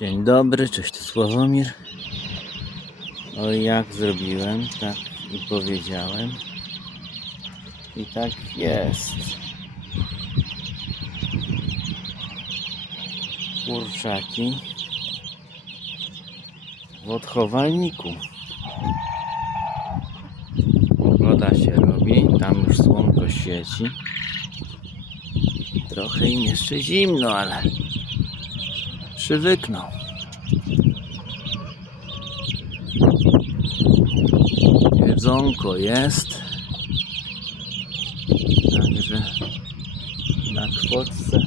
Dzień dobry, cześć tu Sławomir. O jak zrobiłem, tak i powiedziałem. I tak jest. Kurczaki w odchowalniku. Pogoda się robi, tam już słonko świeci. Trochę im jeszcze zimno, ale przywykną. Jedzonko jest. Także na kwotce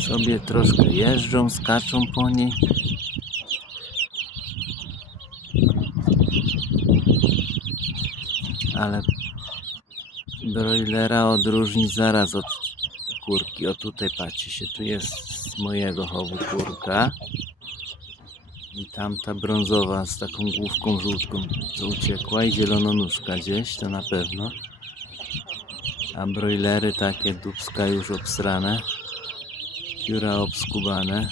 sobie troszkę jeżdżą, skaczą po niej. Ale broilera odróżni zaraz od kurki. O tutaj patrzcie się, tu jest z mojego chowu kurka. I tamta brązowa z taką główką żółtką, co uciekła i zielononóżka gdzieś, to na pewno. A broilery takie dubska już obsrane, pióra obskubane.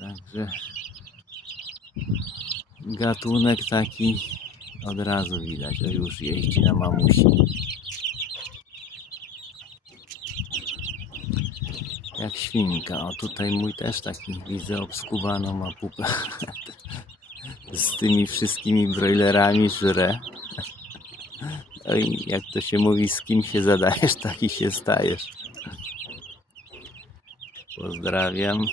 Także gatunek taki od razu widać, o już jeździ na mamusi. Jak świnka. O tutaj mój też taki widzę obskubaną ma pupę. Z tymi wszystkimi broilerami żre. Oj, jak to się mówi, z kim się zadajesz, taki się stajesz. Pozdrawiam.